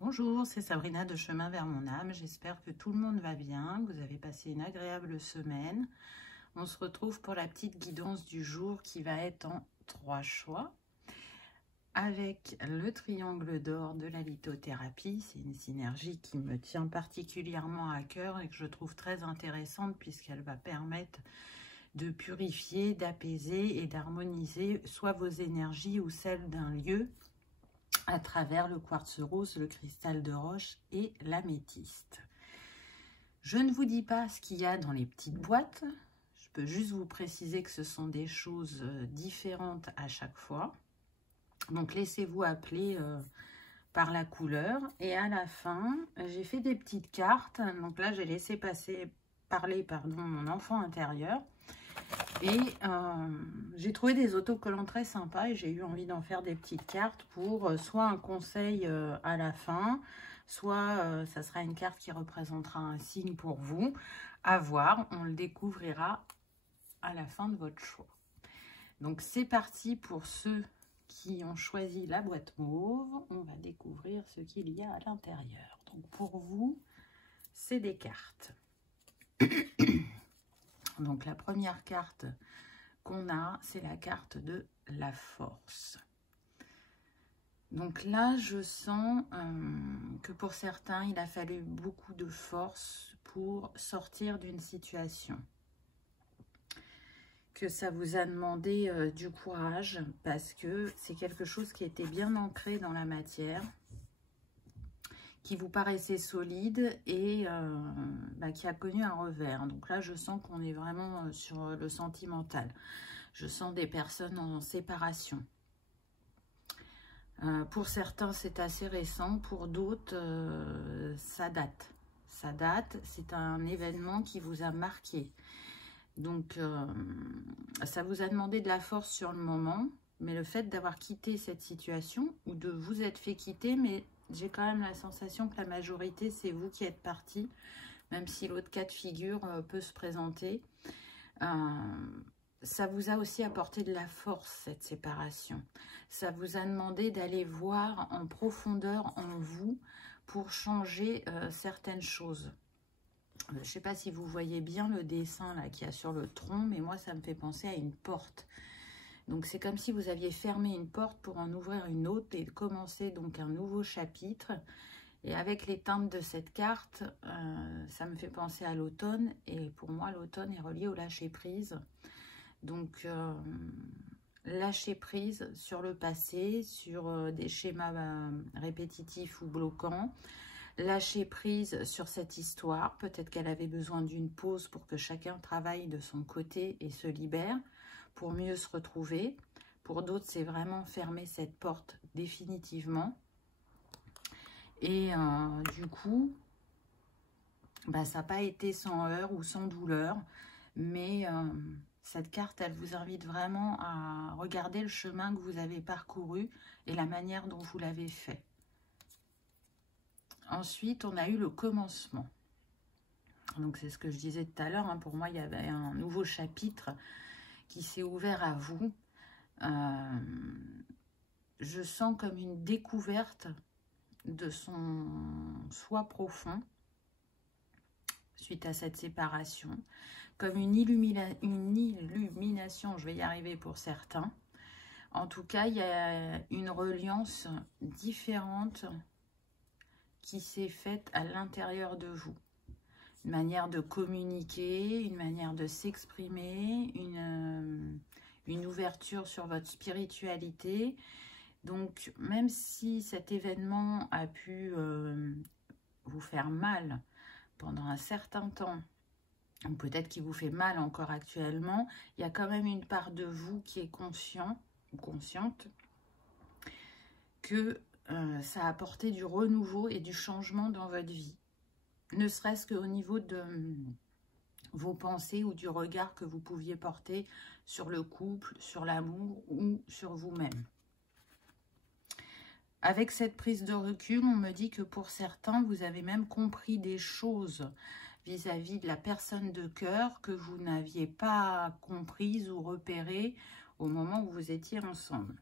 Bonjour, c'est Sabrina de Chemin vers mon âme. J'espère que tout le monde va bien, que vous avez passé une agréable semaine. On se retrouve pour la petite guidance du jour qui va être en 3 choix. Avec le triangle d'or de la lithothérapie, c'est une synergie qui me tient particulièrement à cœur et que je trouve très intéressante puisqu'elle va permettre de purifier, d'apaiser et d'harmoniser soit vos énergies ou celles d'un lieu à travers le quartz rose, le cristal de roche et l'améthyste. Je ne vous dis pas ce qu'il y a dans les petites boîtes, je peux juste vous préciser que ce sont des choses différentes à chaque fois. Donc laissez-vous appeler par la couleur. Et à la fin, j'ai fait des petites cartes. Donc là, j'ai laissé parler mon enfant intérieur. Et j'ai trouvé des autocollants très sympas et j'ai eu envie d'en faire des petites cartes pour soit un conseil à la fin, soit ça sera une carte qui représentera un signe pour vous. À voir, on le découvrira à la fin de votre choix. Donc c'est parti pour ceux qui ont choisi la boîte mauve. On va découvrir ce qu'il y a à l'intérieur. Donc pour vous, c'est des cartes. Donc la première carte qu'on a, c'est la carte de la force. Donc là, je sens que pour certains, il a fallu beaucoup de force pour sortir d'une situation. Que ça vous a demandé du courage parce que c'est quelque chose qui était bien ancré dans la matière, qui vous paraissait solide et qui a connu un revers. Donc là, je sens qu'on est vraiment sur le sentimental. Je sens des personnes en séparation. Pour certains, c'est assez récent. Pour d'autres, ça date. Ça date, c'est un événement qui vous a marqué. Donc, ça vous a demandé de la force sur le moment, mais le fait d'avoir quitté cette situation, ou de vous être fait quitter, mais j'ai quand même la sensation que la majorité, c'est vous qui êtes parti, même si l'autre cas de figure peut se présenter. Ça vous a aussi apporté de la force, cette séparation. Ça vous a demandé d'aller voir en profondeur en vous pour changer certaines choses. Je ne sais pas si vous voyez bien le dessin là qu'il y a sur le tronc, mais moi, ça me fait penser à une porte. Donc, c'est comme si vous aviez fermé une porte pour en ouvrir une autre et commencer donc un nouveau chapitre. Et avec les teintes de cette carte, ça me fait penser à l'automne. Et pour moi, l'automne est relié au lâcher-prise. Donc, lâcher prise sur le passé, sur des schémas répétitifs ou bloquants. Lâcher prise sur cette histoire. Peut-être qu'elle avait besoin d'une pause pour que chacun travaille de son côté et se libère pour mieux se retrouver. Pour d'autres, c'est vraiment fermer cette porte définitivement. Et du coup, ça n'a pas été sans heurts ou sans douleur, mais cette carte, elle vous invite vraiment à regarder le chemin que vous avez parcouru et la manière dont vous l'avez fait. Ensuite, on a eu le commencement. Donc, c'est ce que je disais tout à l'heure. Hein, pour moi, il y avait un nouveau chapitre qui s'est ouvert à vous. Je sens comme une découverte de son soi profond suite à cette séparation. Comme une illumination, je vais y arriver pour certains. En tout cas, il y a une reliance différente qui s'est faite à l'intérieur de vous. Une manière de communiquer, une manière de s'exprimer, une ouverture sur votre spiritualité. Donc, même si cet événement a pu vous faire mal pendant un certain temps, ou peut-être qu'il vous fait mal encore actuellement, il y a quand même une part de vous qui est conscient ou consciente que ça a apporté du renouveau et du changement dans votre vie. Ne serait-ce qu'au niveau de vos pensées ou du regard que vous pouviez porter sur le couple, sur l'amour ou sur vous-même. Avec cette prise de recul, on me dit que pour certains, vous avez même compris des choses vis-à-vis de la personne de cœur que vous n'aviez pas comprises ou repérées au moment où vous étiez ensemble.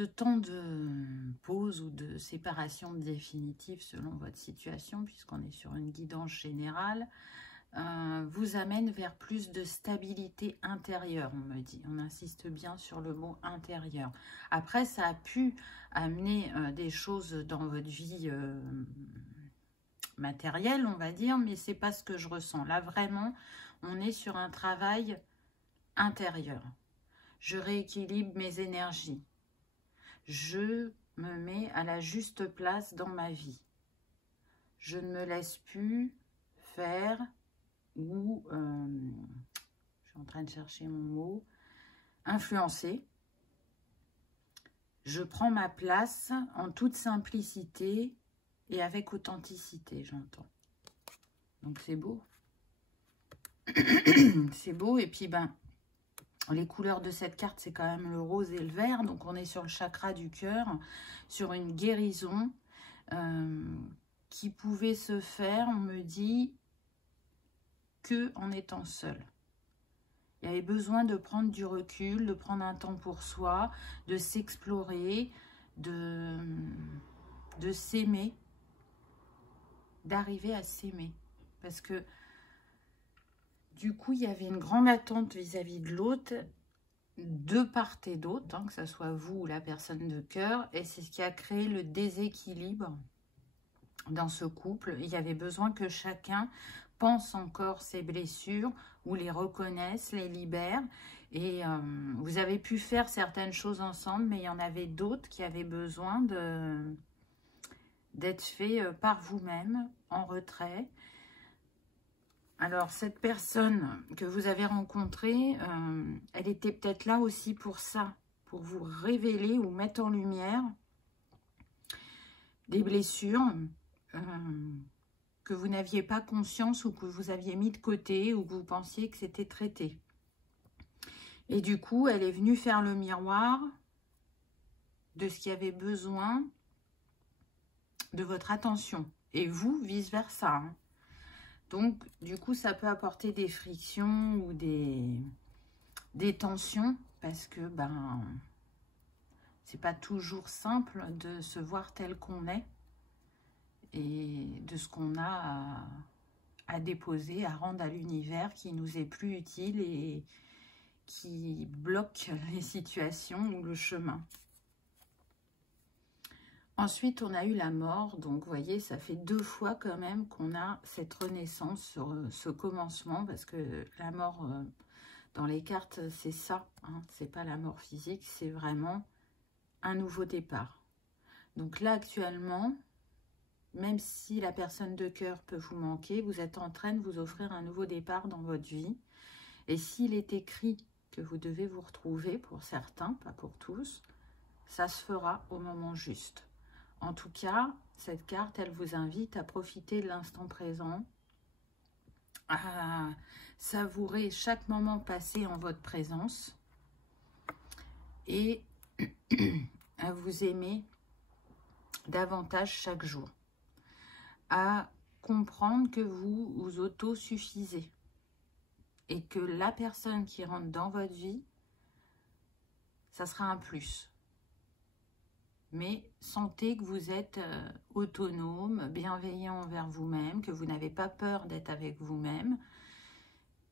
ce temps de pause ou de séparation définitive selon votre situation, puisqu'on est sur une guidance générale, vous amène vers plus de stabilité intérieure, on me dit. On insiste bien sur le mot intérieur. Après, ça a pu amener des choses dans votre vie matérielle, on va dire, mais c'est pas ce que je ressens. Là, vraiment, on est sur un travail intérieur. Je rééquilibre mes énergies. Je me mets à la juste place dans ma vie. Je ne me laisse plus faire ou, je suis en train de chercher mon mot, influencer. Je prends ma place en toute simplicité et avec authenticité, j'entends. Donc c'est beau. C'est beau. Et puis, ben, les couleurs de cette carte, c'est quand même le rose et le vert. Donc on est sur le chakra du cœur, sur une guérison qui pouvait se faire, on me dit, que en étant seul. Il y avait besoin de prendre du recul, de prendre un temps pour soi, de s'explorer, de s'aimer, d'arriver à s'aimer. Parce que du coup, il y avait une grande attente vis-à-vis de l'autre, de part et d'autre, hein, que ce soit vous ou la personne de cœur, et c'est ce qui a créé le déséquilibre dans ce couple. Il y avait besoin que chacun pense encore ses blessures ou les reconnaisse, les libère. Et vous avez pu faire certaines choses ensemble, mais il y en avait d'autres qui avaient besoin d'être faits par vous-même, en retrait. Alors, cette personne que vous avez rencontrée, elle était peut-être là aussi pour ça, pour vous révéler ou mettre en lumière des blessures que vous n'aviez pas conscience ou que vous aviez mis de côté ou que vous pensiez que c'était traité. Et du coup, elle est venue faire le miroir de ce qui avait besoin de votre attention. Et vous, vice-versa. Hein. Donc, du coup, ça peut apporter des frictions ou des tensions parce que, ben, c'est pas toujours simple de se voir tel qu'on est et de ce qu'on a à déposer, à rendre à l'univers qui nous est plus utile et qui bloque les situations ou le chemin. Ensuite, on a eu la mort. Donc, vous voyez, ça fait 2 fois quand même qu'on a cette renaissance sur ce commencement. Parce que la mort, dans les cartes, c'est ça. Hein, c'est pas la mort physique, c'est vraiment un nouveau départ. Donc là, actuellement, même si la personne de cœur peut vous manquer, vous êtes en train de vous offrir un nouveau départ dans votre vie. Et s'il est écrit que vous devez vous retrouver, pour certains, pas pour tous, ça se fera au moment juste. En tout cas, cette carte, elle vous invite à profiter de l'instant présent, à savourer chaque moment passé en votre présence et à vous aimer davantage chaque jour. À comprendre que vous vous autosuffisez et que la personne qui rentre dans votre vie, ça sera un plus. Mais sentez que vous êtes autonome, bienveillant envers vous-même, que vous n'avez pas peur d'être avec vous-même.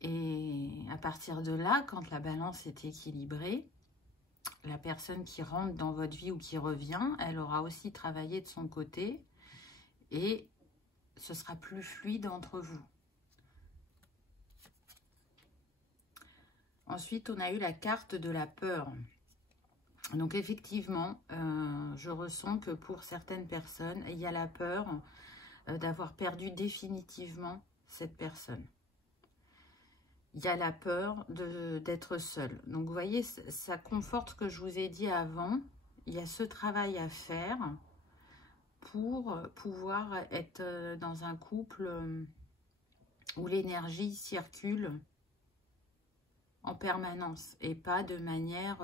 Et à partir de là, quand la balance est équilibrée, la personne qui rentre dans votre vie ou qui revient, elle aura aussi travaillé de son côté et ce sera plus fluide entre vous. Ensuite, on a eu la carte de la peur. Donc effectivement, je ressens que pour certaines personnes, il y a la peur d'avoir perdu définitivement cette personne. Il y a la peur d'être seul. Donc vous voyez, ça conforte ce que je vous ai dit avant. Il y a ce travail à faire pour pouvoir être dans un couple où l'énergie circule en permanence et pas de manière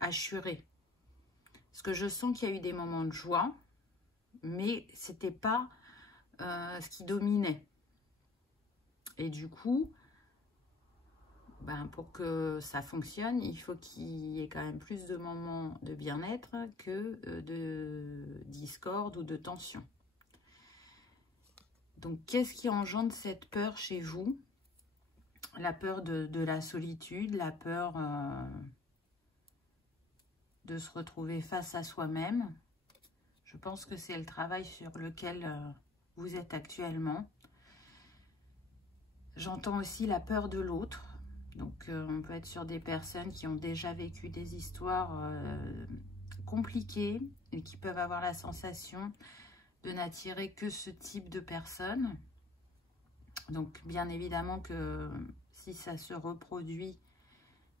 assurée. Parce que je sens qu'il y a eu des moments de joie, mais c'était pas ce qui dominait. Et du coup, ben, pour que ça fonctionne, il faut qu'il y ait quand même plus de moments de bien-être que de discorde ou de tension. Donc, qu'est-ce qui engendre cette peur chez vous? La peur de la solitude, la peur de se retrouver face à soi-même. Je pense que c'est le travail sur lequel vous êtes actuellement. J'entends aussi la peur de l'autre. Donc, on peut être sur des personnes qui ont déjà vécu des histoires compliquées et qui peuvent avoir la sensation de n'attirer que ce type de personnes. Donc, bien évidemment que si ça se reproduit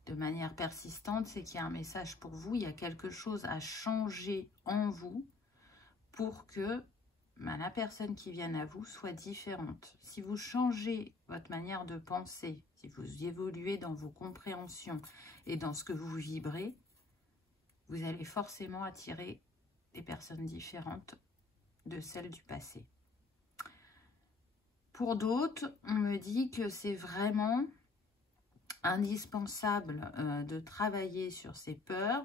de manière persistante, c'est qu'il y a un message pour vous. Il y a quelque chose à changer en vous pour que la personne qui vient à vous soit différente. Si vous changez votre manière de penser, si vous évoluez dans vos compréhensions et dans ce que vous vibrez, vous allez forcément attirer des personnes différentes de celles du passé. Pour d'autres, on me dit que c'est vraiment indispensable de travailler sur ces peurs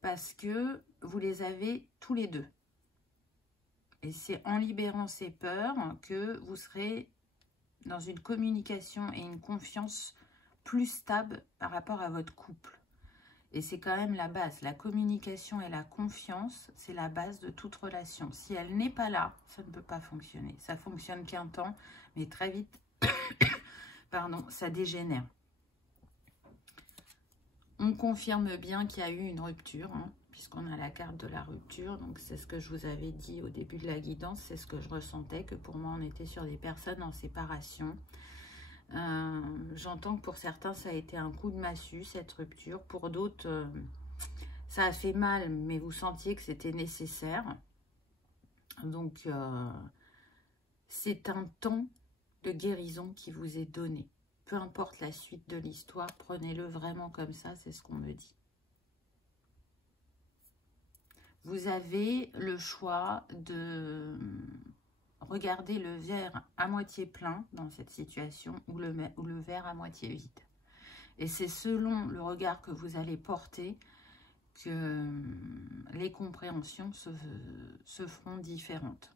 parce que vous les avez tous les deux. Et c'est en libérant ces peurs que vous serez dans une communication et une confiance plus stable par rapport à votre couple. Et c'est quand même la base. La communication et la confiance, c'est la base de toute relation. Si elle n'est pas là, ça ne peut pas fonctionner. Ça fonctionne qu'un temps, mais très vite, pardon, ça dégénère. On confirme bien qu'il y a eu une rupture, puisqu'on a la carte de la rupture. Donc, c'est ce que je vous avais dit au début de la guidance. C'est ce que je ressentais, que pour moi, on était sur des personnes en séparation. J'entends que pour certains, ça a été un coup de massue, cette rupture. Pour d'autres, ça a fait mal, mais vous sentiez que c'était nécessaire. Donc, c'est un temps de guérison qui vous est donné. Peu importe la suite de l'histoire, prenez-le vraiment comme ça, c'est ce qu'on me dit. Vous avez le choix de regarder le verre à moitié plein dans cette situation ou le verre à moitié vide. Et c'est selon le regard que vous allez porter que les compréhensions se feront différentes.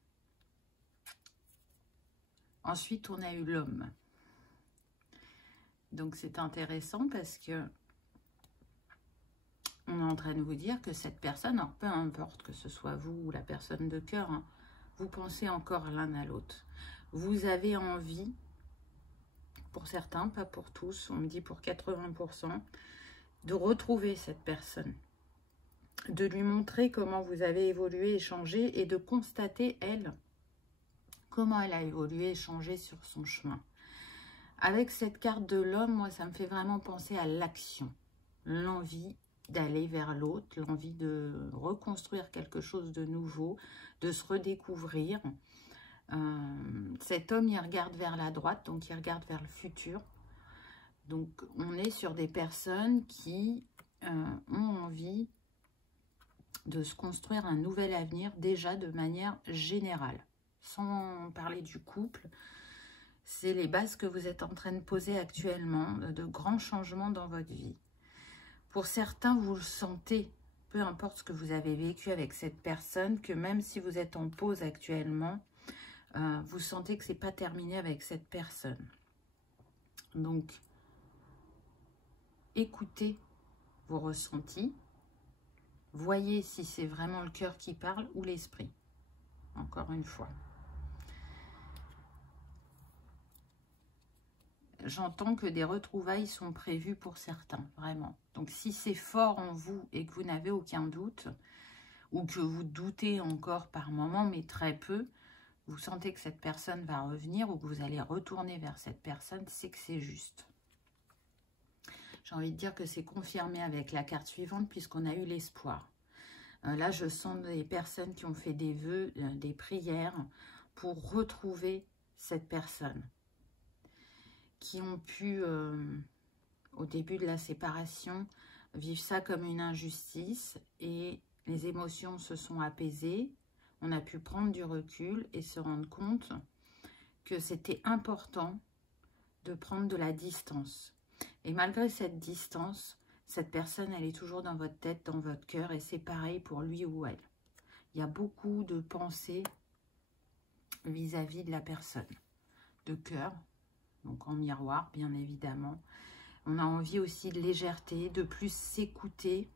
Ensuite, on a eu l'homme. Donc, c'est intéressant parce que on est en train de vous dire que cette personne, alors peu importe que ce soit vous ou la personne de cœur, vous pensez encore l'un à l'autre. Vous avez envie, pour certains, pas pour tous, on me dit pour 80%, de retrouver cette personne. De lui montrer comment vous avez évolué et changé et de constater, elle, comment elle a évolué et changé sur son chemin. Avec cette carte de l'homme, moi, ça me fait vraiment penser à l'action, l'envie d'aller vers l'autre, l'envie de reconstruire quelque chose de nouveau, de se redécouvrir. Cet homme, il regarde vers la droite, donc il regarde vers le futur. Donc, on est sur des personnes qui ont envie de se construire un nouvel avenir, déjà de manière générale, sans parler du couple. C'est les bases que vous êtes en train de poser actuellement, de grands changements dans votre vie. Pour certains, vous le sentez, peu importe ce que vous avez vécu avec cette personne, que même si vous êtes en pause actuellement, vous sentez que ce n'est pas terminé avec cette personne. Donc, écoutez vos ressentis. Voyez si c'est vraiment le cœur qui parle ou l'esprit. Encore une fois. J'entends que des retrouvailles sont prévues pour certains, vraiment. Donc, si c'est fort en vous et que vous n'avez aucun doute, ou que vous doutez encore par moment, mais très peu, vous sentez que cette personne va revenir ou que vous allez retourner vers cette personne, c'est que c'est juste. J'ai envie de dire que c'est confirmé avec la carte suivante puisqu'on a eu l'espoir. Là, je sens des personnes qui ont fait des vœux, des prières pour retrouver cette personne. Qui ont pu, au début de la séparation, vivre ça comme une injustice et les émotions se sont apaisées. On a pu prendre du recul et se rendre compte que c'était important de prendre de la distance. Et malgré cette distance, cette personne, elle est toujours dans votre tête, dans votre cœur, et c'est pareil pour lui ou elle. Il y a beaucoup de pensées vis-à-vis de la personne, de cœur, donc en miroir, bien évidemment. On a envie aussi de légèreté, de plus s'écouter.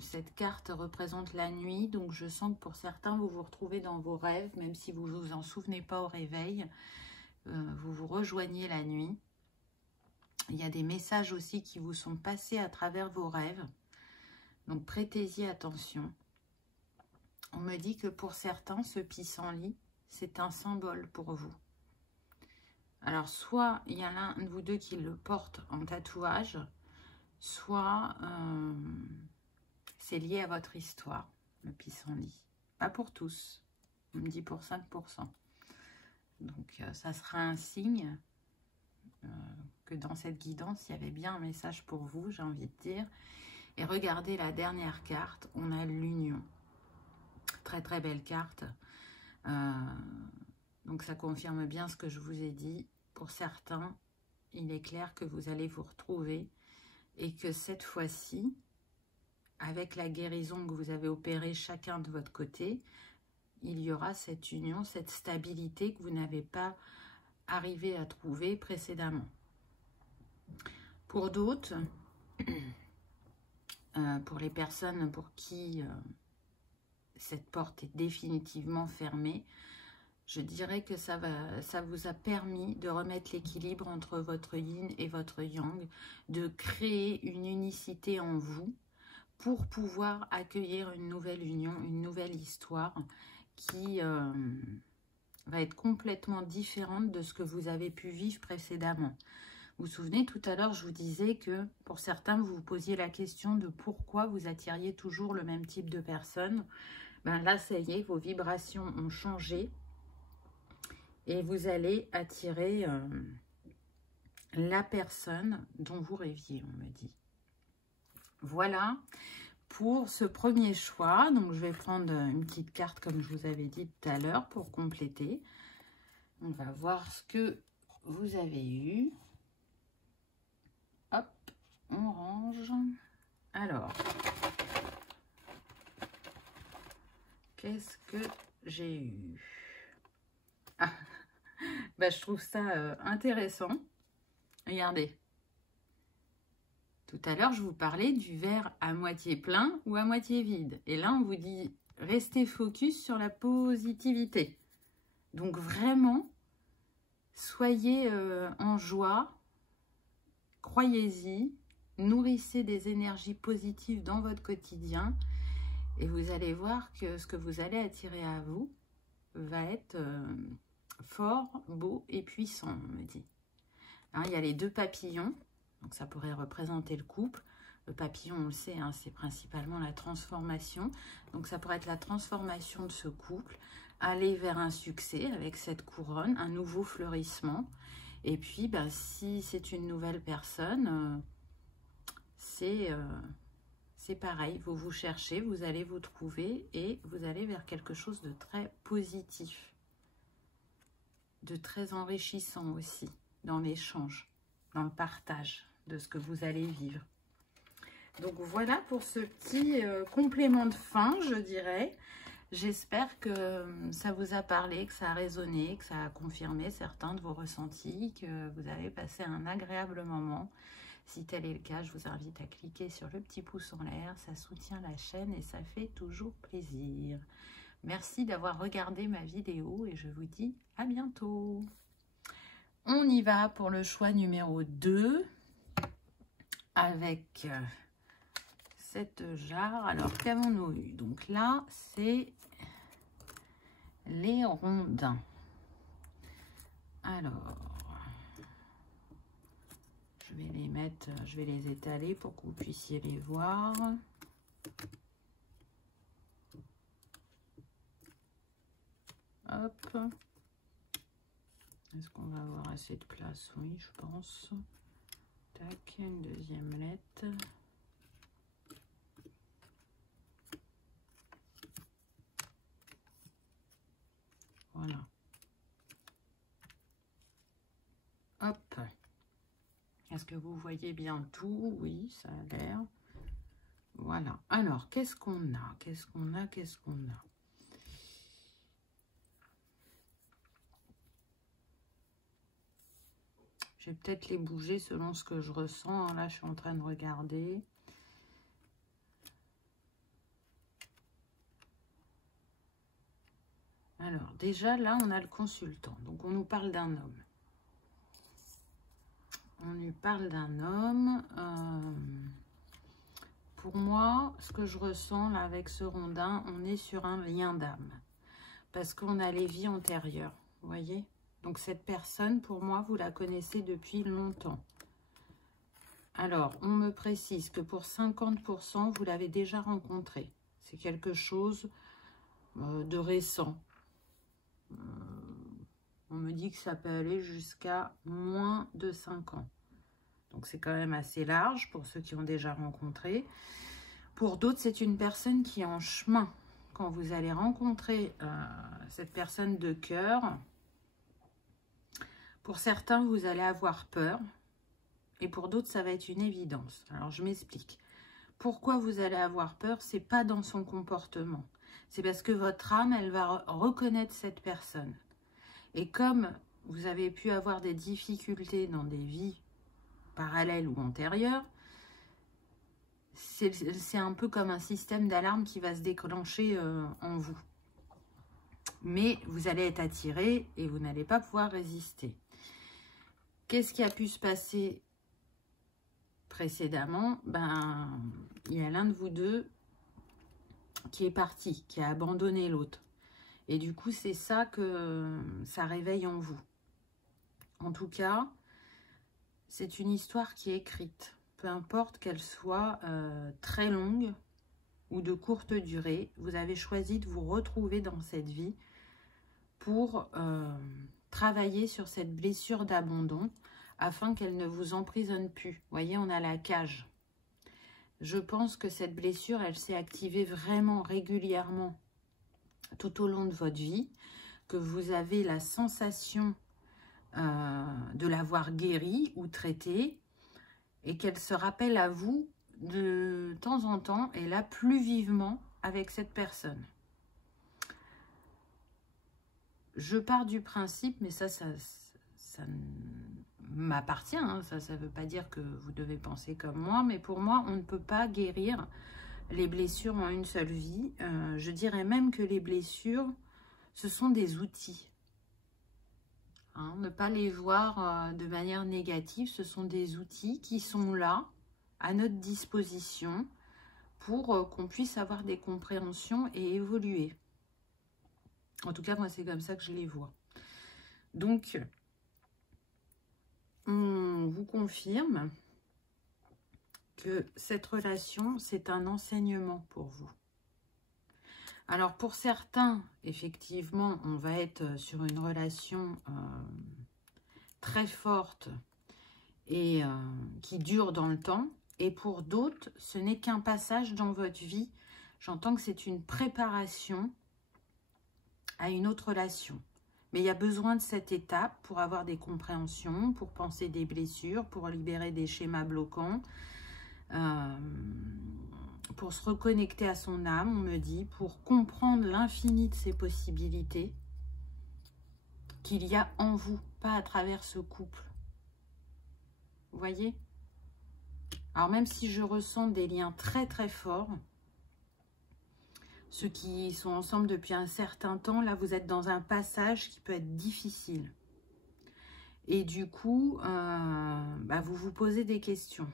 Cette carte représente la nuit, donc je sens que pour certains, vous vous retrouvez dans vos rêves, même si vous ne vous en souvenez pas au réveil. Vous vous rejoignez la nuit. Il y a des messages aussi qui vous sont passés à travers vos rêves. Donc prêtez-y attention. On me dit que pour certains, ce pissenlit, c'est un symbole pour vous. Alors soit il y a l'un de vous deux qui le porte en tatouage, soit c'est lié à votre histoire, le pissenlit. Pas pour tous, on me dit pour 5%. Donc ça sera un signe que dans cette guidance, il y avait bien un message pour vous, j'ai envie de dire. Et regardez la dernière carte, on a l'union. Très très belle carte. Donc ça confirme bien ce que je vous ai dit. Pour certains, il est clair que vous allez vous retrouver et que cette fois-ci, avec la guérison que vous avez opérée chacun de votre côté, il y aura cette union, cette stabilité que vous n'avez pas arrivé à trouver précédemment. Pour d'autres, pour les personnes pour qui cette porte est définitivement fermée, je dirais que ça vous a permis de remettre l'équilibre entre votre yin et votre yang, de créer une unicité en vous pour pouvoir accueillir une nouvelle union, une nouvelle histoire qui va être complètement différente de ce que vous avez pu vivre précédemment. Vous vous souvenez, tout à l'heure, je vous disais que pour certains, vous vous posiez la question de pourquoi vous attiriez toujours le même type de personne. Ben là, ça y est, vos vibrations ont changé et vous allez attirer la personne dont vous rêviez, on me dit. Voilà pour ce premier choix. Donc, je vais prendre une petite carte, comme je vous avais dit tout à l'heure, pour compléter. On va voir ce que vous avez eu. Hop, on range. Alors, qu'est-ce que j'ai eu? Ah, bah, je trouve ça intéressant. Regardez. Tout à l'heure, je vous parlais du verre à moitié plein ou à moitié vide. Et là, on vous dit, restez focus sur la positivité. Donc, vraiment, soyez en joie. Croyez-y, nourrissez des énergies positives dans votre quotidien et vous allez voir que ce que vous allez attirer à vous va être fort, beau et puissant, on me dit. Hein, il y a les deux papillons, donc ça pourrait représenter le couple. Le papillon, on le sait, hein, c'est principalement la transformation. Donc ça pourrait être la transformation de ce couple, aller vers un succès avec cette couronne, un nouveau fleurissement. Et puis, ben, si c'est une nouvelle personne, c'est pareil. Vous vous cherchez, vous allez vous trouver et vous allez vers quelque chose de très positif, de très enrichissant aussi, dans l'échange, dans le partage de ce que vous allez vivre. Donc, voilà pour ce petit complément de fin, je dirais. J'espère que ça vous a parlé, que ça a résonné, que ça a confirmé certains de vos ressentis, que vous avez passé un agréable moment. Si tel est le cas, je vous invite à cliquer sur le petit pouce en l'air. Ça soutient la chaîne et ça fait toujours plaisir. Merci d'avoir regardé ma vidéo et je vous dis à bientôt. On y va pour le choix numéro 2 avec cette jarre. Alors, qu'avons-nous eu? Donc là, c'est les rondins. Alors, je vais les mettre, je vais les étaler pour que vous puissiez les voir. Hop. Est-ce qu'on va avoir assez de place? Oui, je pense. Tac, une deuxième lettre. Voilà. Hop. que vous voyez bien tout? Oui, ça a l'air. Voilà. Alors, qu'est-ce qu'on a? Qu'est-ce qu'on a? Qu'est-ce qu'on a? Je vais peut-être les bouger selon ce que je ressens. Là, je suis en train de regarder. Alors, déjà, là, on a le consultant. Donc, on nous parle d'un homme. On lui parle d'un homme. Pour moi, ce que je ressens là avec ce rondin, on est sur un lien d'âme. Parce qu'on a les vies antérieures. Vous voyez? Donc, cette personne, pour moi, vous la connaissez depuis longtemps. Alors, on me précise que pour 50%, vous l'avez déjà rencontré. C'est quelque chose de récent. On me dit que ça peut aller jusqu'à moins de 5 ans. Donc, c'est quand même assez large pour ceux qui ont déjà rencontré. Pour d'autres, c'est une personne qui est en chemin. Quand vous allez rencontrer cette personne de cœur, pour certains, vous allez avoir peur. Et pour d'autres, ça va être une évidence. Alors, je m'explique. Pourquoi vous allez avoir peur? C'est pas dans son comportement. C'est parce que votre âme, elle va reconnaître cette personne. Et comme vous avez pu avoir des difficultés dans des vies parallèles ou antérieures, c'est un peu comme un système d'alarme qui va se déclencher en vous. Mais vous allez être attiré et vous n'allez pas pouvoir résister. Qu'est-ce qui a pu se passer précédemment? Ben, il y a l'un de vous deux qui est parti, qui a abandonné l'autre. Et du coup, c'est ça que ça réveille en vous. En tout cas, c'est une histoire qui est écrite. Peu importe qu'elle soit très longue ou de courte durée, vous avez choisi de vous retrouver dans cette vie pour travailler sur cette blessure d'abandon afin qu'elle ne vous emprisonne plus. Vous voyez, on a la cage. Je pense que cette blessure, elle s'est activée vraiment régulièrement tout au long de votre vie, que vous avez la sensation de l'avoir guérie ou traitée, et qu'elle se rappelle à vous de temps en temps, et là plus vivement avec cette personne. Je pars du principe, mais ça m'appartient, hein, ça ne veut pas dire que vous devez penser comme moi, mais pour moi, on ne peut pas guérir les blessures en une seule vie. Je dirais même que les blessures, ce sont des outils. Hein, ne pas les voir de manière négative, ce sont des outils qui sont là, à notre disposition, pour qu'on puisse avoir des compréhensions et évoluer. En tout cas, moi, c'est comme ça que je les vois. Donc, on vous confirme que cette relation, c'est un enseignement pour vous. Alors, pour certains, effectivement, on va être sur une relation très forte et qui dure dans le temps. Et pour d'autres, ce n'est qu'un passage dans votre vie. J'entends que c'est une préparation à une autre relation. Mais il y a besoin de cette étape pour avoir des compréhensions, pour penser des blessures, pour libérer des schémas bloquants, pour se reconnecter à son âme, on me dit, pour comprendre l'infini de ses possibilités qu'il y a en vous, pas à travers ce couple. Vous voyez? Alors même si je ressens des liens très très forts, ceux qui sont ensemble depuis un certain temps, là vous êtes dans un passage qui peut être difficile. Et du coup, vous vous posez des questions.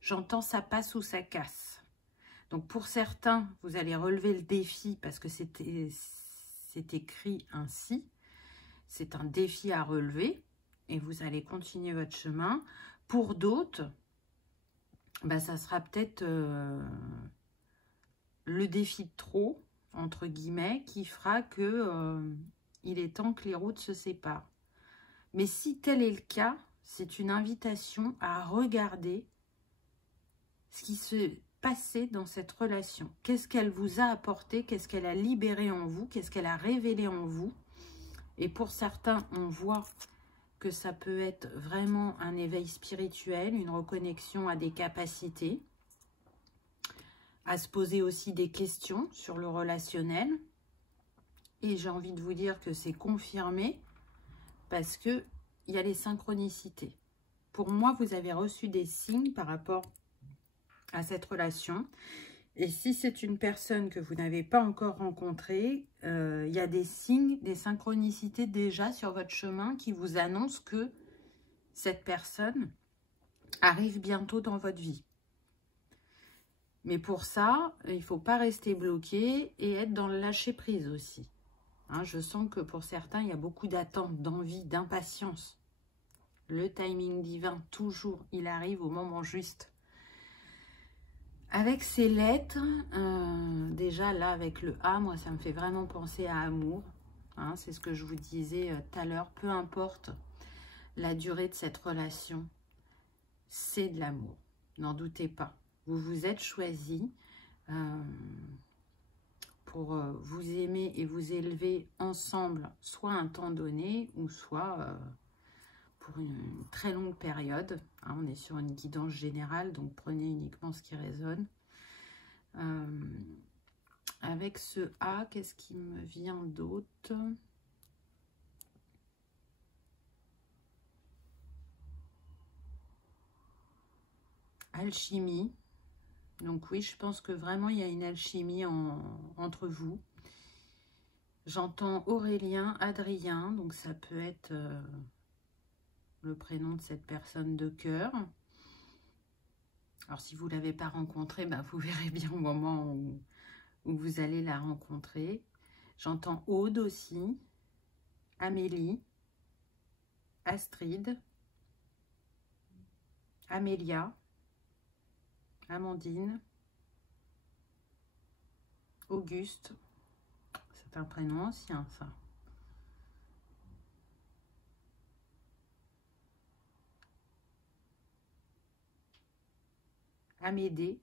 J'entends ça passe ou ça casse. Donc pour certains, vous allez relever le défi parce que c'est écrit ainsi. C'est un défi à relever et vous allez continuer votre chemin. Pour d'autres, ça sera peut-être le défi de trop, entre guillemets, qui fera que il est temps que les routes se séparent. Mais si tel est le cas, c'est une invitation à regarder ce qui se passait dans cette relation. Qu'est-ce qu'elle vous a apporté? Qu'est-ce qu'elle a libéré en vous? Qu'est-ce qu'elle a révélé en vous? Et pour certains, on voit que ça peut être vraiment un éveil spirituel, une reconnexion à des capacités, à se poser aussi des questions sur le relationnel. Et j'ai envie de vous dire que c'est confirmé parce qu'il y a les synchronicités. Pour moi, vous avez reçu des signes par rapport à cette relation. Et si c'est une personne que vous n'avez pas encore rencontrée, il y a des signes, des synchronicités déjà sur votre chemin qui vous annoncent que cette personne arrive bientôt dans votre vie. Mais pour ça, il ne faut pas rester bloqué et être dans le lâcher-prise aussi. Hein, je sens que pour certains, il y a beaucoup d'attente, d'envie, d'impatience. Le timing divin, toujours, il arrive au moment juste. Avec ces lettres, déjà là, avec le A, moi, ça me fait vraiment penser à amour. Hein, c'est ce que je vous disais tout à l'heure. Peu importe la durée de cette relation, c'est de l'amour. N'en doutez pas. Vous vous êtes choisi pour vous aimer et vous élever ensemble, soit un temps donné, ou soit pour une très longue période. Hein, on est sur une guidance générale, donc prenez uniquement ce qui résonne. Avec ce A, qu'est-ce qui me vient d'autre? Alchimie. Donc oui, je pense que vraiment il y a une alchimie entre vous. J'entends Aurélien, Adrien, donc ça peut être le prénom de cette personne de cœur. Alors si vous ne l'avez pas rencontrée, bah, vous verrez bien au moment où vous allez la rencontrer. J'entends Aude aussi, Amélie, Astrid, Amélia, Amandine, Auguste, c'est un prénom ancien ça. Amédée,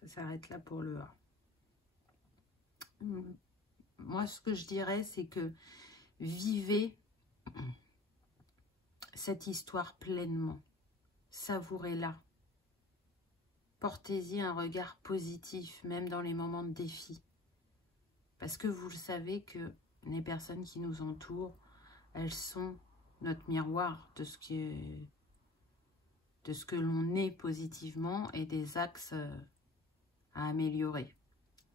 ça s'arrête là pour le A. Moi ce que je dirais c'est que vivez cette histoire pleinement, savourez-la. Portez-y un regard positif, même dans les moments de défi. Parce que vous le savez que les personnes qui nous entourent, elles sont notre miroir de ce que l'on est positivement et des axes à améliorer.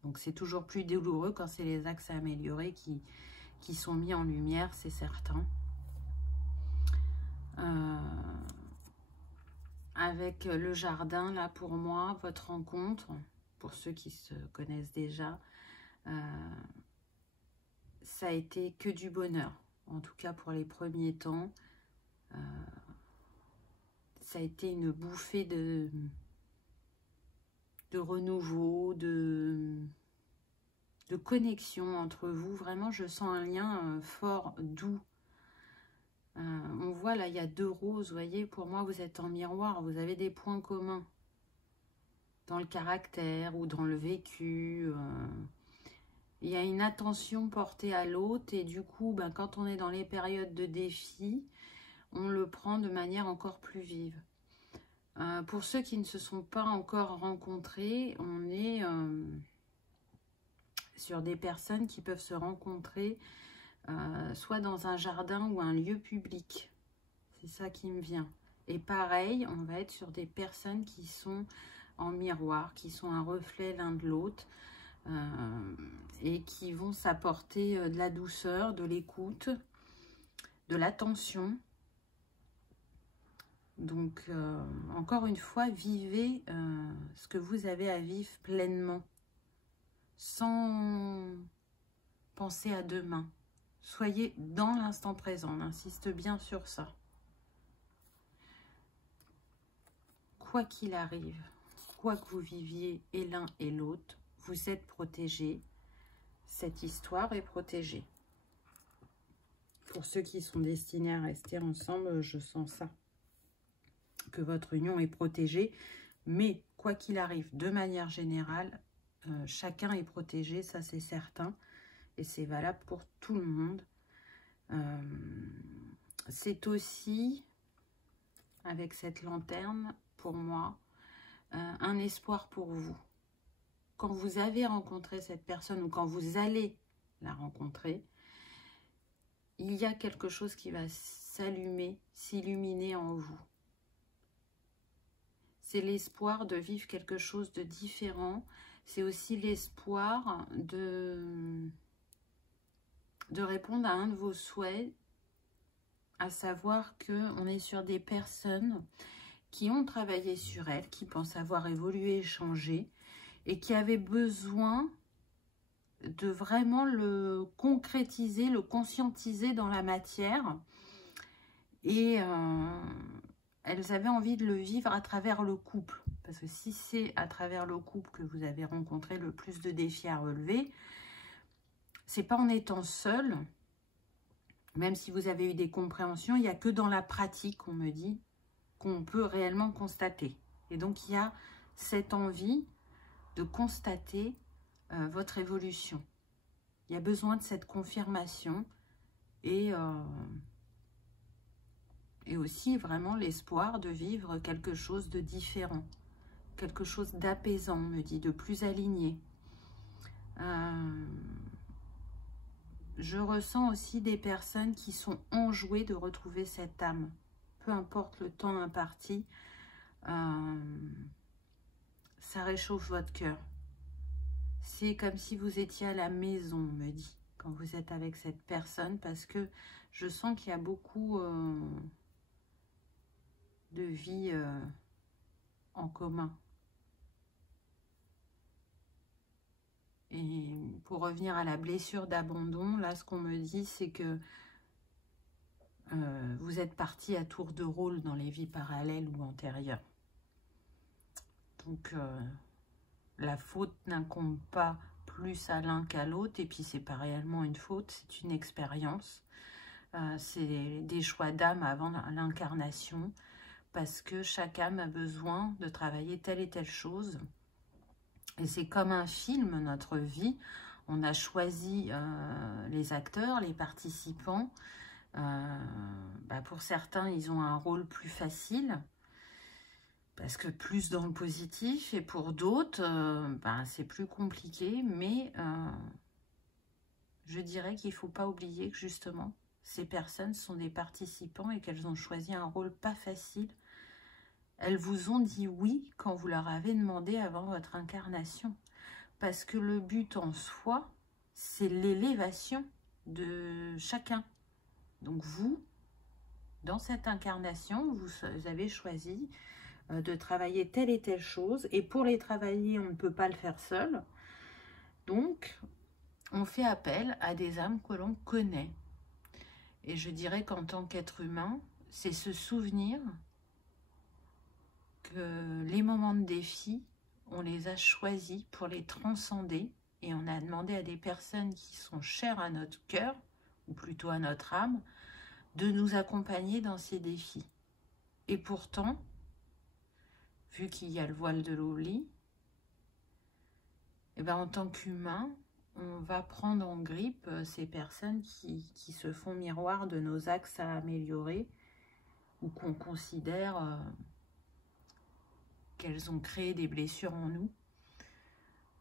Donc c'est toujours plus douloureux quand c'est les axes à améliorer qui sont mis en lumière, c'est certain. Avec le jardin, là pour moi, votre rencontre, pour ceux qui se connaissent déjà, ça a été que du bonheur. En tout cas pour les premiers temps, ça a été une bouffée de renouveau, de connexion entre vous. Vraiment, je sens un lien fort, doux. On voit là, il y a 2 roses, vous voyez, pour moi vous êtes en miroir, vous avez des points communs dans le caractère ou dans le vécu. Il y a une attention portée à l'autre et du coup, ben, quand on est dans les périodes de défi, on le prend de manière encore plus vive. Pour ceux qui ne se sont pas encore rencontrés, on est sur des personnes qui peuvent se rencontrer soit dans un jardin ou un lieu public. C'est ça qui me vient. Et pareil, on va être sur des personnes qui sont en miroir, qui sont un reflet l'un de l'autre et qui vont s'apporter de la douceur, de l'écoute, de l'attention. Donc, encore une fois, vivez ce que vous avez à vivre pleinement, sans penser à demain. Soyez dans l'instant présent, on insiste bien sur ça. Quoi qu'il arrive, quoi que vous viviez et l'un et l'autre, vous êtes protégés. Cette histoire est protégée. Pour ceux qui sont destinés à rester ensemble, je sens ça. Que votre union est protégée, mais quoi qu'il arrive, de manière générale, chacun est protégé, ça c'est certain, et c'est valable pour tout le monde. C'est aussi, avec cette lanterne, pour moi, un espoir pour vous. Quand vous avez rencontré cette personne ou quand vous allez la rencontrer, il y a quelque chose qui va s'allumer, s'illuminer en vous. C'est l'espoir de vivre quelque chose de différent. C'est aussi l'espoir de répondre à un de vos souhaits, à savoir qu'on est sur des personnes qui ont travaillé sur elles, qui pensent avoir évolué et changé, et qui avaient besoin de vraiment le concrétiser, le conscientiser dans la matière. Et elles avaient envie de le vivre à travers le couple. Parce que si c'est à travers le couple que vous avez rencontré le plus de défis à relever, c'est pas en étant seul, même si vous avez eu des compréhensions, il n'y a que dans la pratique, on me dit, qu'on peut réellement constater. Et donc, il y a cette envie de constater votre évolution. Il y a besoin de cette confirmation et aussi vraiment l'espoir de vivre quelque chose de différent, quelque chose d'apaisant, on me dit, de plus aligné. Je ressens aussi des personnes qui sont enjouées de retrouver cette âme, peu importe le temps imparti, ça réchauffe votre cœur. C'est comme si vous étiez à la maison, on me dit, quand vous êtes avec cette personne, parce que je sens qu'il y a beaucoup de vie en commun. Et pour revenir à la blessure d'abandon, là, ce qu'on me dit, c'est que vous êtes partis à tour de rôle dans les vies parallèles ou antérieures. Donc, la faute n'incombe pas plus à l'un qu'à l'autre, et puis c'est pas réellement une faute, c'est une expérience. C'est des choix d'âme avant l'incarnation, parce que chaque âme a besoin de travailler telle et telle chose. Et c'est comme un film, notre vie. On a choisi les acteurs, les participants. Pour certains, ils ont un rôle plus facile, parce que plus dans le positif. Et pour d'autres, c'est plus compliqué. Mais je dirais qu'il ne faut pas oublier que justement, ces personnes sont des participants et qu'elles ont choisi un rôle pas facile. Elles vous ont dit oui quand vous leur avez demandé avant votre incarnation. Parce que le but en soi, c'est l'élévation de chacun. Donc vous, dans cette incarnation, vous avez choisi de travailler telle et telle chose. Et pour les travailler, on ne peut pas le faire seul. Donc, on fait appel à des âmes que l'on connaît. Et je dirais qu'en tant qu'être humain, c'est se souvenir que les moments de défi, on les a choisis pour les transcender, et on a demandé à des personnes qui sont chères à notre cœur, ou plutôt à notre âme, de nous accompagner dans ces défis. Et pourtant, vu qu'il y a le voile de l'oubli, en tant qu'humain, on va prendre en grippe ces personnes qui se font miroir de nos axes à améliorer, ou qu'on considère qu'elles ont créé des blessures en nous.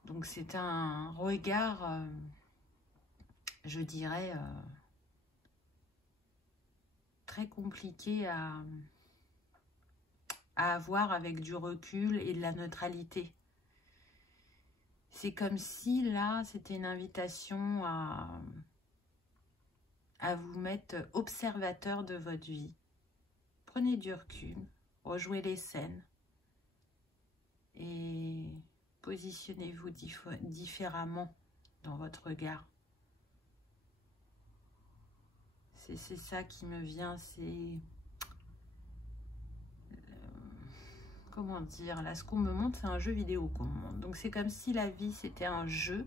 Donc c'est un regard, je dirais, très compliqué à avoir avec du recul et de la neutralité. C'est comme si là, c'était une invitation à vous mettre observateur de votre vie. Prenez du recul, rejouez les scènes et positionnez-vous différemment dans votre regard. C'est ça qui me vient, c'est... Comment dire, là ce qu'on me montre, c'est un jeu vidéo qu'on me montre. Donc c'est comme si la vie c'était un jeu,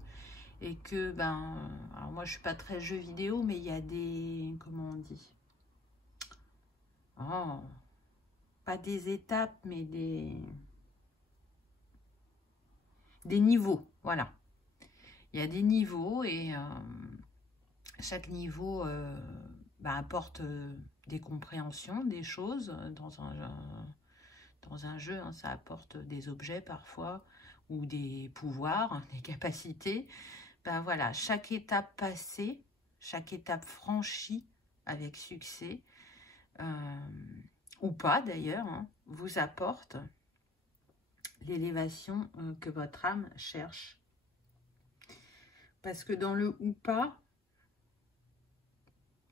et que, alors moi je suis pas très jeu vidéo, mais il y a des, comment on dit, pas des étapes, mais des niveaux, voilà. Il y a des niveaux, et chaque niveau apporte des compréhensions, des choses dans un jeu. Hein, ça apporte des objets parfois ou des pouvoirs, des capacités. Voilà, chaque étape passée, chaque étape franchie avec succès, ou pas d'ailleurs, hein, vous apporte l'élévation que votre âme cherche. Parce que dans le ou pas,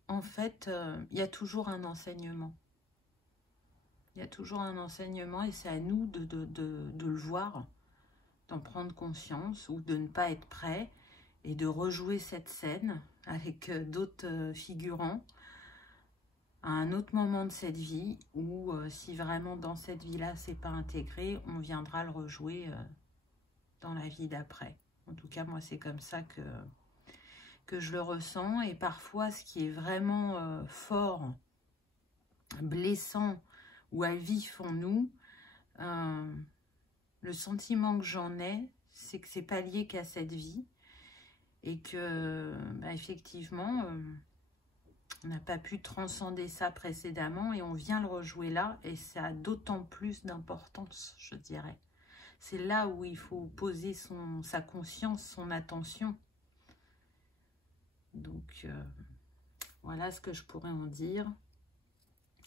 en fait, il y a toujours un enseignement. Il y a toujours un enseignement et c'est à nous de le voir, d'en prendre conscience ou de ne pas être prêt et de rejouer cette scène avec d'autres figurants à un autre moment de cette vie ou si vraiment dans cette vie-là, c'est pas intégré, on viendra le rejouer dans la vie d'après. En tout cas, moi, c'est comme ça que je le ressens. Et parfois, ce qui est vraiment fort, blessant ou à vif en nous, le sentiment que j'en ai, c'est que c'est pas lié qu'à cette vie et que, effectivement, on n'a pas pu transcender ça précédemment et on vient le rejouer là et ça a d'autant plus d'importance, je dirais. C'est là où il faut poser sa conscience, son attention. Donc, voilà ce que je pourrais en dire.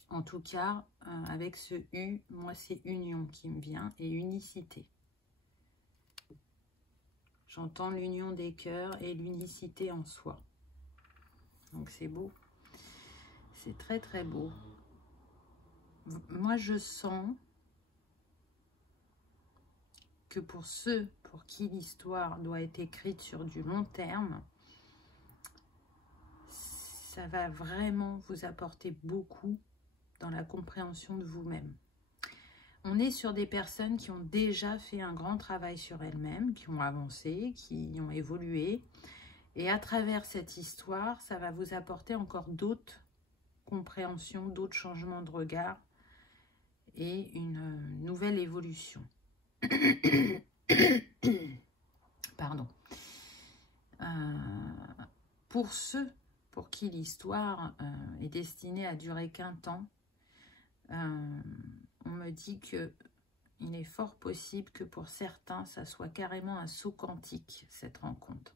En tout cas, avec ce U, moi, c'est union qui me vient et unicité. J'entends l'union des cœurs et l'unicité en soi. Donc, c'est beau. C'est très, très beau. Moi, je sens que pour ceux pour qui l'histoire doit être écrite sur du long terme, ça va vraiment vous apporter beaucoup dans la compréhension de vous-même. On est sur des personnes qui ont déjà fait un grand travail sur elles-mêmes, qui ont avancé, qui ont évolué. Et à travers cette histoire, ça va vous apporter encore d'autres compréhensions, d'autres changements de regard et une nouvelle évolution. Pardon. Pour ceux pour qui l'histoire est destinée à durer qu'un temps, on me dit que il est fort possible que pour certains, ça soit carrément un saut quantique, cette rencontre.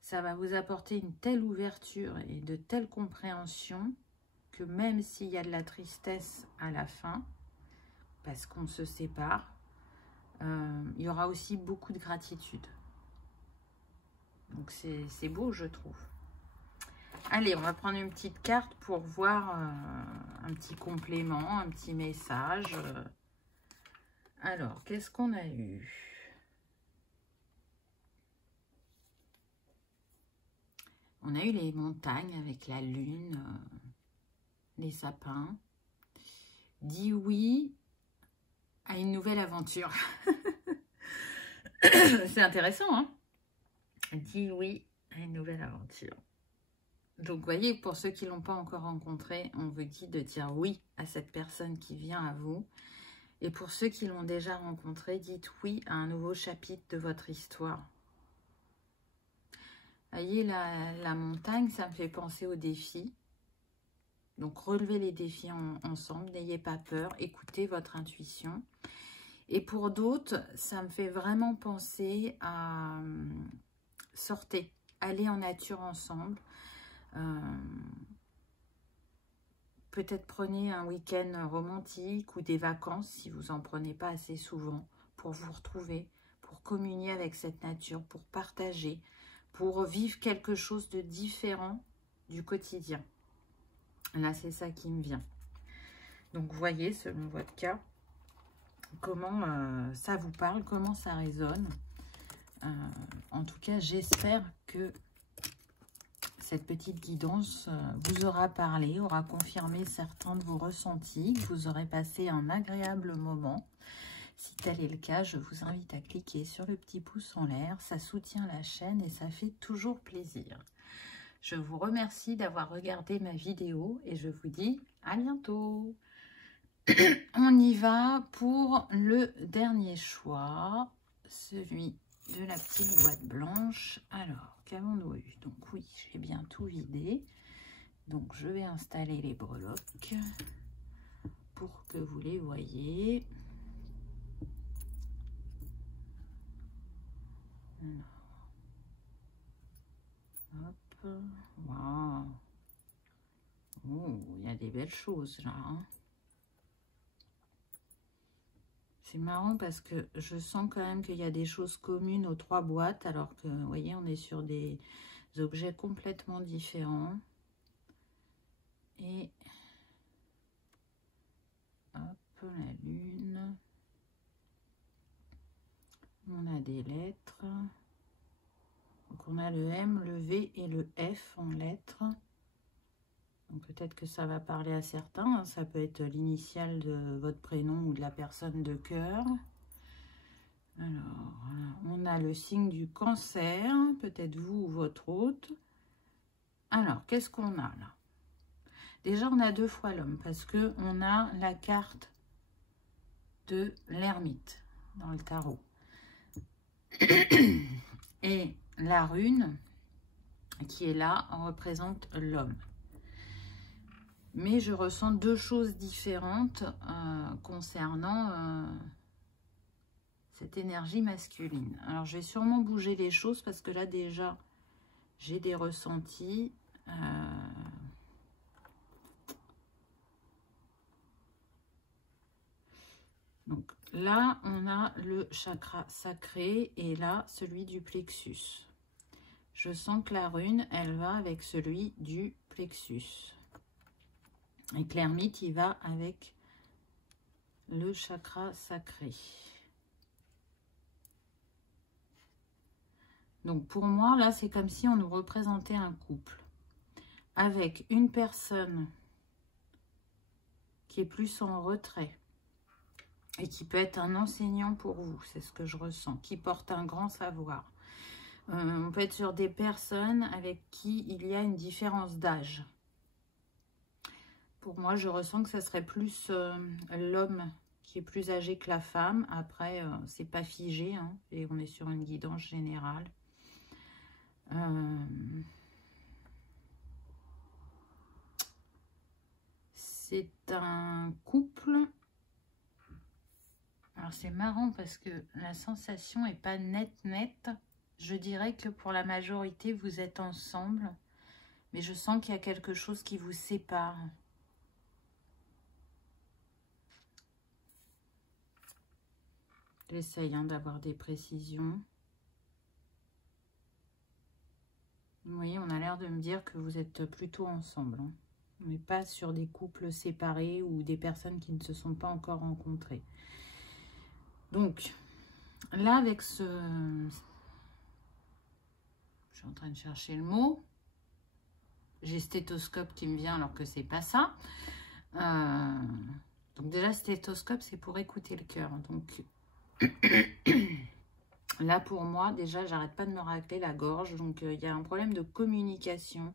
Ça va vous apporter une telle ouverture et de telle compréhension que même s'il y a de la tristesse à la fin, parce qu'on se sépare, il y aura aussi beaucoup de gratitude. Donc c'est beau, je trouve. Allez, on va prendre une petite carte pour voir un petit complément, un petit message. Alors, qu'est-ce qu'on a eu? On a eu les montagnes avec la lune, les sapins. Dis oui à une nouvelle aventure. C'est intéressant, hein? Dis oui à une nouvelle aventure. Donc, vous voyez, pour ceux qui ne l'ont pas encore rencontré, on vous dit de dire oui à cette personne qui vient à vous. Et pour ceux qui l'ont déjà rencontré, dites oui à un nouveau chapitre de votre histoire. Vous voyez, la montagne, ça me fait penser aux défis. Donc, relevez les défis ensemble, n'ayez pas peur, écoutez votre intuition. Et pour d'autres, ça me fait vraiment penser à sortez, allez en nature ensemble. Peut-être prenez un week-end romantique ou des vacances si vous n'en prenez pas assez souvent pour vous retrouver, pour communier avec cette nature, pour partager, pour vivre quelque chose de différent du quotidien. Là, c'est ça qui me vient. Donc, voyez, selon votre cas, comment ça vous parle, comment ça résonne. En tout cas, j'espère que cette petite guidance vous aura parlé, aura confirmé certains de vos ressentis, que vous aurez passé un agréable moment. Si tel est le cas, je vous invite à cliquer sur le petit pouce en l'air. Ça soutient la chaîne et ça fait toujours plaisir. Je vous remercie d'avoir regardé ma vidéo et je vous dis à bientôt. On y va pour le dernier choix, celui de la petite boîte blanche. Alors, qu'avons-nous eu? Donc oui, j'ai bien tout vidé. Donc, je vais installer les breloques pour que vous les voyez. Alors, hop, waouh. Oh, il y a des belles choses là. Hein. C'est marrant parce que je sens quand même qu'il y a des choses communes aux 3 boîtes, alors que, vous voyez, on est sur des objets complètement différents. Et hop, la lune. On a des lettres. Donc on a le M, le V et le F en lettres. Donc peut-être que ça va parler à certains. Hein. Ça peut être l'initiale de votre prénom ou de la personne de cœur. Alors, on a le signe du Cancer. Peut-être vous ou votre hôte. Alors, qu'est-ce qu'on a là? Déjà, on a 2 fois l'homme parce que on a la carte de l'ermite dans le tarot. Et la rune qui est là représente l'homme. Mais je ressens 2 choses différentes concernant cette énergie masculine. Alors, je vais sûrement bouger les choses parce que là, déjà, j'ai des ressentis. Donc là, on a le chakra sacré et là, celui du plexus. Je sens que la rune, elle va avec celui du plexus. Et que l'ermite, il va avec le chakra sacré. Donc pour moi, là, c'est comme si on nous représentait un couple. Avec une personne qui est plus en retrait. Et qui peut être un enseignant pour vous, c'est ce que je ressens. Qui porte un grand savoir. On peut être sur des personnes avec qui il y a une différence d'âge. Pour moi, je ressens que ça serait plus l'homme qui est plus âgé que la femme. Après, c'est pas figé, hein, et on est sur une guidance générale. C'est un couple. Alors, c'est marrant parce que la sensation n'est pas nette. Je dirais que pour la majorité, vous êtes ensemble. Mais je sens qu'il y a quelque chose qui vous sépare. J'essaye d'avoir des précisions. Vous voyez, on a l'air de me dire que vous êtes plutôt ensemble. Hein. On n'est pas sur des couples séparés ou des personnes qui ne se sont pas encore rencontrées. Donc, là, avec ce... Je suis en train de chercher le mot. J'ai stéthoscope qui me vient alors que c'est pas ça. Donc déjà, stéthoscope, c'est pour écouter le cœur. Donc là, pour moi, déjà, j'arrête pas de me racler la gorge. Donc il y a un problème de communication.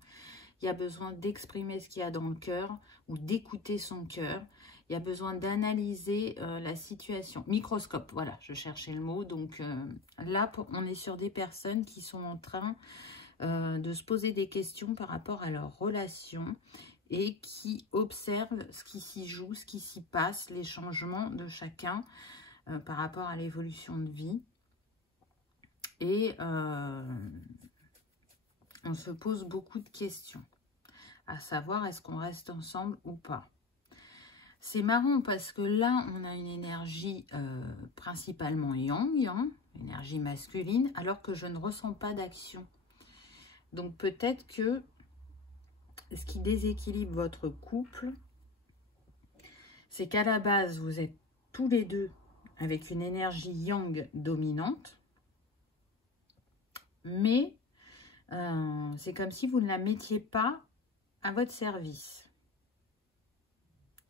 Il y a besoin d'exprimer ce qu'il y a dans le cœur ou d'écouter son cœur. Il y a besoin d'analyser la situation. Microscope, voilà, je cherchais le mot. Donc là, on est sur des personnes qui sont en train de se poser des questions par rapport à leur relation et qui observent ce qui s'y joue, ce qui s'y passe, les changements de chacun par rapport à l'évolution de vie. Et on se pose beaucoup de questions, à savoir est-ce qu'on reste ensemble ou pas. C'est marrant parce que là, on a une énergie principalement yang, énergie masculine, alors que je ne ressens pas d'action. Donc peut-être que ce qui déséquilibre votre couple, c'est qu'à la base, vous êtes tous les deux avec une énergie yang dominante, mais c'est comme si vous ne la mettiez pas à votre service.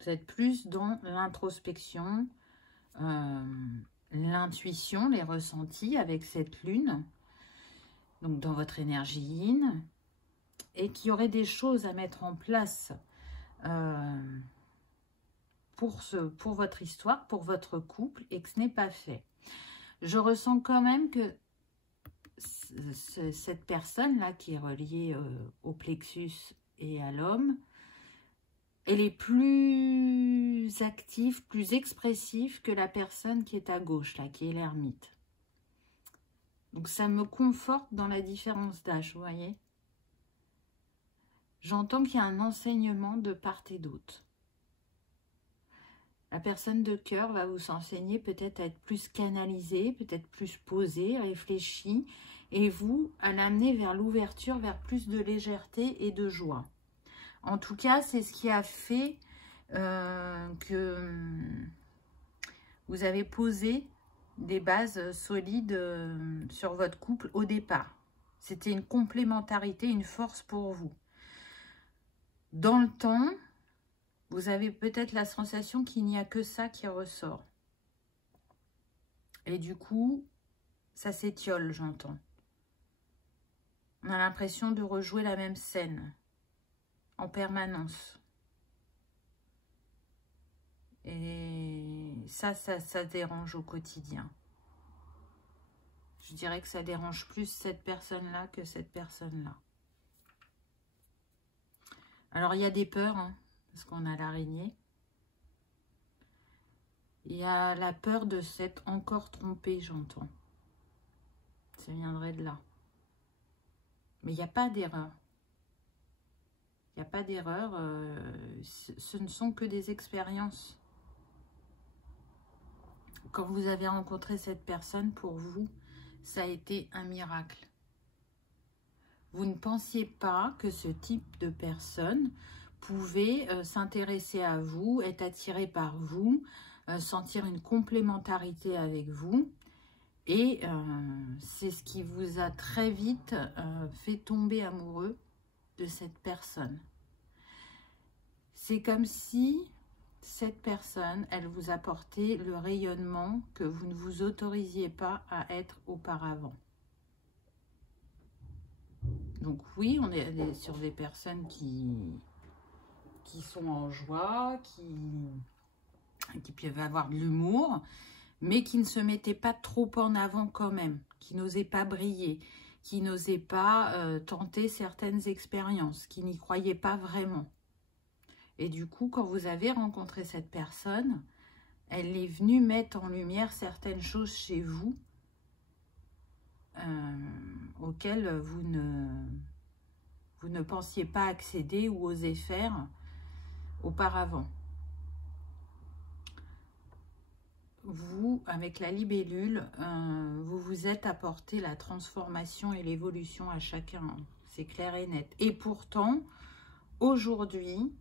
Vous êtes plus dans l'introspection, l'intuition, les ressentis avec cette lune, donc dans votre énergie yin, et qu'il y aurait des choses à mettre en place pour votre histoire, pour votre couple, et que ce n'est pas fait. Je ressens quand même que cette personne-là qui est reliée au plexus et à l'homme, elle est plus active, plus expressive que la personne qui est à gauche, là, qui est l'ermite. Donc ça me conforte dans la différence d'âge, vous voyez. J'entends qu'il y a un enseignement de part et d'autre. La personne de cœur va vous enseigner peut-être à être plus canalisée, peut-être plus posée, réfléchie, et vous, à l'amener vers l'ouverture, vers plus de légèreté et de joie. En tout cas, c'est ce qui a fait que vous avez posé des bases solides sur votre couple au départ. C'était une complémentarité, une force pour vous. Dans le temps, vous avez peut-être la sensation qu'il n'y a que ça qui ressort. Et du coup, ça s'étiole, j'entends. On a l'impression de rejouer la même scène en permanence. Et ça dérange au quotidien. Je dirais que ça dérange plus cette personne-là que cette personne-là. Alors, il y a des peurs, hein, parce qu'on a l'araignée. Il y a la peur de s'être encore trompé, j'entends. Ça viendrait de là. Mais il n'y a pas d'erreur. Il n'y a pas d'erreur. Ce ne sont que des expériences. Quand vous avez rencontré cette personne, pour vous, ça a été un miracle. Vous ne pensiez pas que ce type de personne pouvait s'intéresser à vous, être attiré par vous, sentir une complémentarité avec vous. Et c'est ce qui vous a très vite fait tomber amoureux de cette personne. C'est comme si cette personne, elle vous apportait le rayonnement que vous ne vous autorisiez pas à être auparavant. Donc oui, on est sur des personnes qui sont en joie, qui peuvent avoir de l'humour, mais qui ne se mettaient pas trop en avant quand même, qui n'osaient pas briller, qui n'osaient pas tenter certaines expériences, qui n'y croyaient pas vraiment. Et du coup, quand vous avez rencontré cette personne, elle est venue mettre en lumière certaines choses chez vous auxquelles vous ne pensiez pas accéder ou oser faire auparavant. Vous, avec la libellule, vous vous êtes apporté la transformation et l'évolution à chacun. C'est clair et net. Et pourtant, aujourd'hui,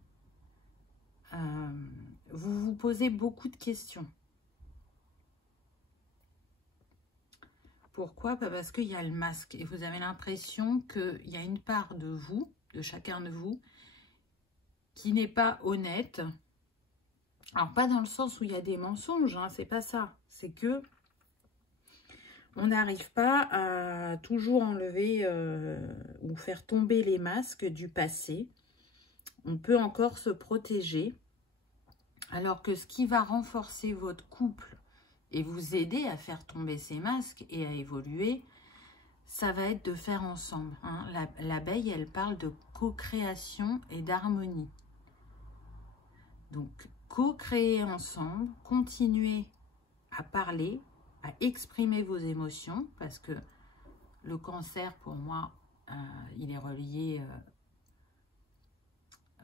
vous vous posez beaucoup de questions. Pourquoi? Parce qu'il y a le masque. Et vous avez l'impression qu'il y a une part de vous, de chacun de vous, qui n'est pas honnête. Alors, pas dans le sens où il y a des mensonges, hein, c'est pas ça. C'est que on n'arrive pas à toujours enlever ou faire tomber les masques du passé. On peut encore se protéger. Alors que ce qui va renforcer votre couple et vous aider à faire tomber ces masques et à évoluer, ça va être de faire ensemble. Hein. L'abeille, elle parle de co-création et d'harmonie. Donc, co-créer ensemble, continuer à parler, à exprimer vos émotions, parce que le cancer, pour moi, il est relié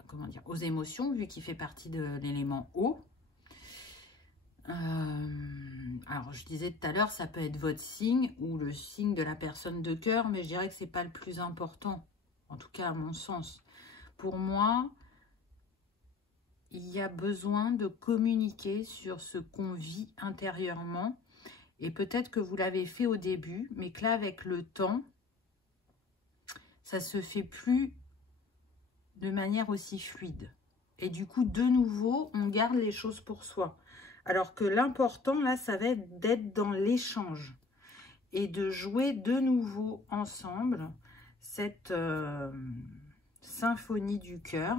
comment dire, aux émotions, vu qu'il fait partie de l'élément eau. Alors, je disais tout à l'heure, ça peut être votre signe ou le signe de la personne de cœur, mais je dirais que ce n'est pas le plus important, en tout cas à mon sens. Pour moi, il y a besoin de communiquer sur ce qu'on vit intérieurement. Et peut-être que vous l'avez fait au début, mais que là, avec le temps, ça ne se fait plus de manière aussi fluide. Et du coup, de nouveau, on garde les choses pour soi. Alors que l'important, là, ça va être d'être dans l'échange. Et de jouer de nouveau ensemble cette symphonie du cœur.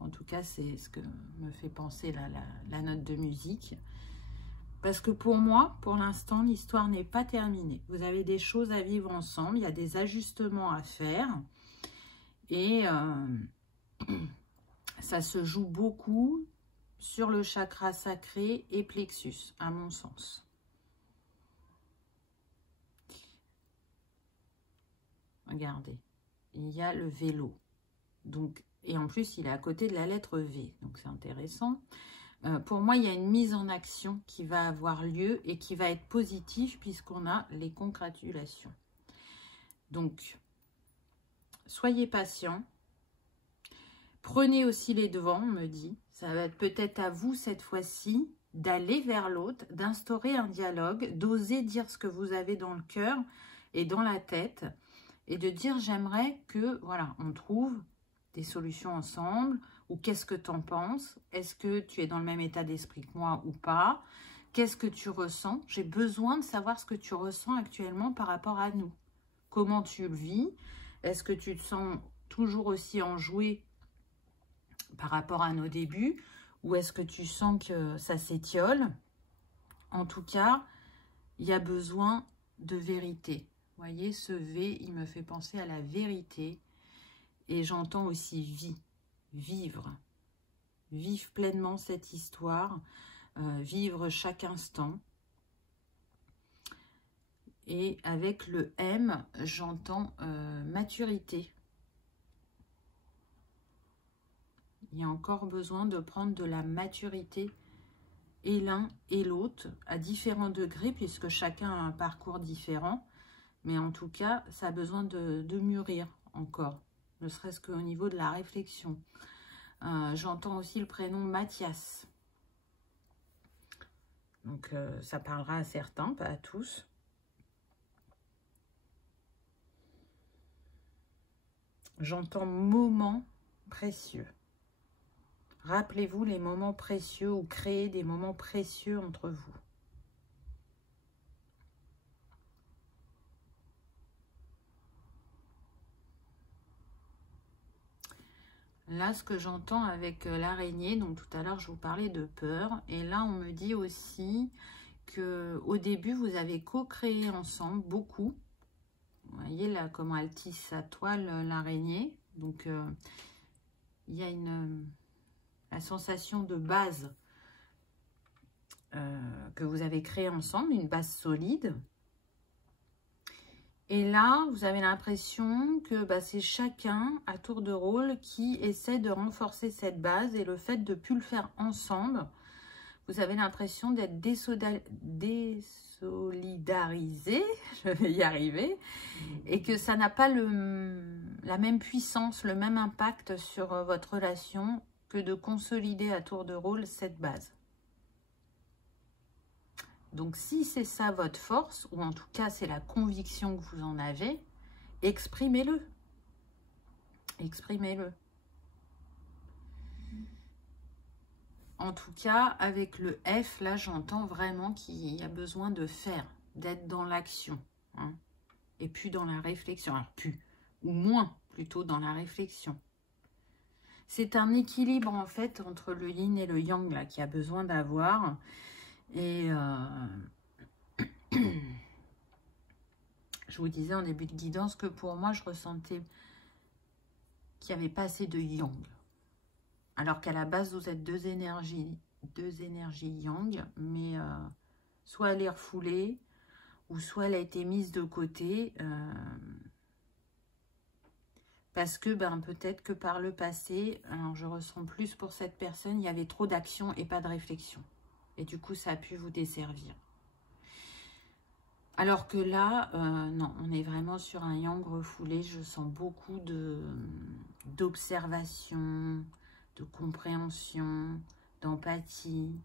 En tout cas, c'est ce que me fait penser la note de musique. Parce que pour moi, pour l'instant, l'histoire n'est pas terminée. Vous avez des choses à vivre ensemble, il y a des ajustements à faire. Et ça se joue beaucoup sur le chakra sacré et plexus, à mon sens. Regardez, il y a le vélo. Donc, et en plus, il est à côté de la lettre V. Donc, c'est intéressant. Pour moi, il y a une mise en action qui va avoir lieu et qui va être positive puisqu'on a les congratulations. Donc, soyez patient. Prenez aussi les devants, on me dit. Ça va être peut-être à vous cette fois-ci d'aller vers l'autre, d'instaurer un dialogue, d'oser dire ce que vous avez dans le cœur et dans la tête et de dire j'aimerais que, voilà, on trouve des solutions ensemble ou qu'est-ce que tu en penses? Est-ce que tu es dans le même état d'esprit que moi ou pas? Qu'est-ce que tu ressens? J'ai besoin de savoir ce que tu ressens actuellement par rapport à nous. Comment tu le vis? Est-ce que tu te sens toujours aussi enjoué par rapport à nos débuts? Ou est-ce que tu sens que ça s'étiole? En tout cas, il y a besoin de vérité. Vous voyez, ce V, il me fait penser à la vérité. Et j'entends aussi vie, vivre. Vivre pleinement cette histoire. Vivre chaque instant. Et avec le M, j'entends maturité. Il y a encore besoin de prendre de la maturité et l'un et l'autre à différents degrés puisque chacun a un parcours différent. Mais en tout cas, ça a besoin de mûrir encore, ne serait-ce qu'au niveau de la réflexion. J'entends aussi le prénom Mathias. Donc, ça parlera à certains, pas à tous. J'entends moment précieux. Rappelez-vous les moments précieux ou créez des moments précieux entre vous. Là, ce que j'entends avec l'araignée, donc tout à l'heure, je vous parlais de peur. Et là, on me dit aussi qu'au début, vous avez co-créé ensemble beaucoup. Vous voyez là comment elle tisse sa toile, l'araignée. Donc, il y a la sensation de base que vous avez créée ensemble, une base solide. Et là, vous avez l'impression que c'est chacun, à tour de rôle, qui essaie de renforcer cette base. Et le fait de ne plus le faire ensemble, vous avez l'impression d'être désolidarisé, je vais y arriver, et que ça n'a pas la même puissance, le même impact sur votre relation que de consolider à tour de rôle cette base. Donc, si c'est ça votre force, ou en tout cas, c'est la conviction que vous en avez, exprimez-le. Exprimez-le. En tout cas, avec le F, là, j'entends vraiment qu'il y a besoin de faire, d'être dans l'action, hein, et puis dans la réflexion. Alors, plus, ou moins, plutôt dans la réflexion. C'est un équilibre, en fait, entre le yin et le yang, là, qu'il y a besoin d'avoir. Et je vous disais en début de guidance que pour moi, je ressentais qu'il n'y avait pas assez de yang. Alors qu'à la base, vous êtes deux énergies yang, mais soit elle est refoulée, ou soit elle a été mise de côté, parce que peut-être que par le passé, alors je ressens plus pour cette personne, il y avait trop d'action et pas de réflexion. Et du coup, ça a pu vous desservir. Alors que là, non, on est vraiment sur un yang refoulé. Je sens beaucoup d'observation, de compréhension, d'empathie.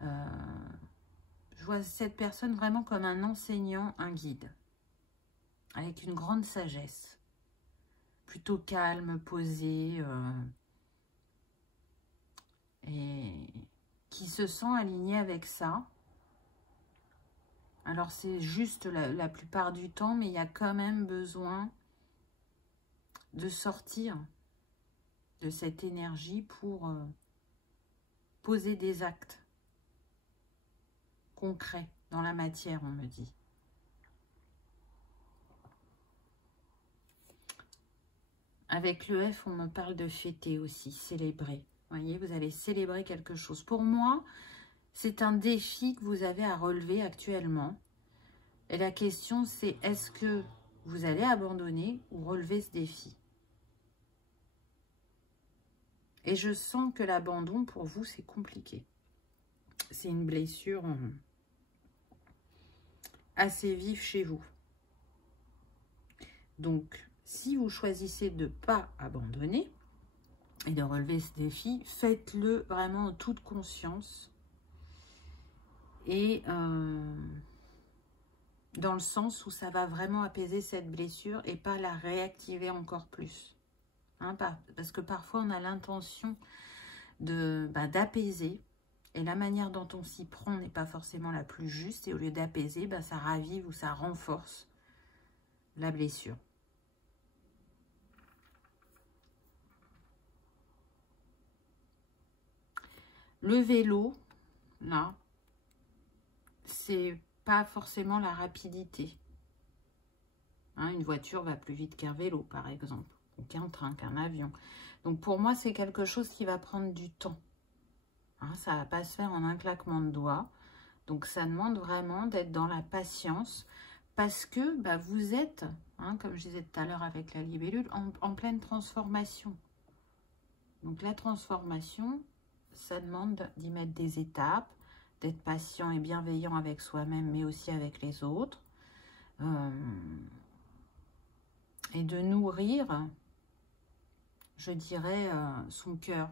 Je vois cette personne vraiment comme un enseignant, un guide, avec une grande sagesse. Plutôt calme, posé, et qui se sent aligné avec ça. Alors, c'est juste la plupart du temps, mais il y a quand même besoin de sortir de cette énergie pour poser des actes concrets dans la matière, on me dit. Avec le F, on me parle de fêter aussi, célébrer. Vous voyez, vous allez célébrer quelque chose. Pour moi, c'est un défi que vous avez à relever actuellement. Et la question, c'est est-ce que vous allez abandonner ou relever ce défi? Et je sens que l'abandon, pour vous, c'est compliqué. C'est une blessure assez vive chez vous. Donc, si vous choisissez de ne pas abandonner et de relever ce défi, faites-le vraiment en toute conscience. Et dans le sens où ça va vraiment apaiser cette blessure et pas la réactiver encore plus. Hein, parce que parfois, on a l'intention d'apaiser. Et la manière dont on s'y prend n'est pas forcément la plus juste. Et au lieu d'apaiser, ça ravive ou ça renforce la blessure. Le vélo, là, c'est pas forcément la rapidité. Hein, une voiture va plus vite qu'un vélo, par exemple, ou qu'un train, qu'un avion. Donc pour moi, c'est quelque chose qui va prendre du temps. Hein, ça ne va pas se faire en un claquement de doigts. Donc ça demande vraiment d'être dans la patience, parce que vous êtes, hein, comme je disais tout à l'heure avec la libellule, en pleine transformation. Donc la transformation, ça demande d'y mettre des étapes, d'être patient et bienveillant avec soi-même, mais aussi avec les autres. Et de nourrir, je dirais, son cœur.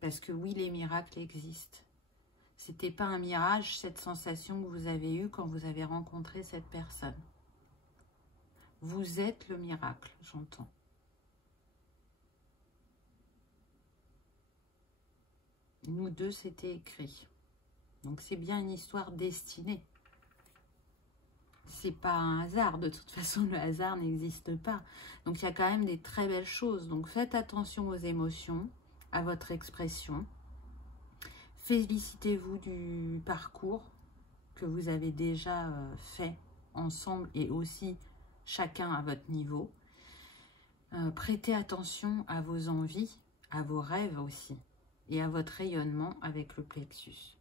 Parce que oui, les miracles existent. C'était pas un mirage, cette sensation que vous avez eue quand vous avez rencontré cette personne. Vous êtes le miracle, j'entends. Nous deux, c'était écrit. Donc c'est bien une histoire destinée. C'est pas un hasard. De toute façon, le hasard n'existe pas. Donc il y a quand même des très belles choses. Donc faites attention aux émotions, à votre expression. Félicitez-vous du parcours que vous avez déjà fait ensemble et aussi chacun à votre niveau. Prêtez attention à vos envies, à vos rêves aussi et à votre rayonnement avec le plexus.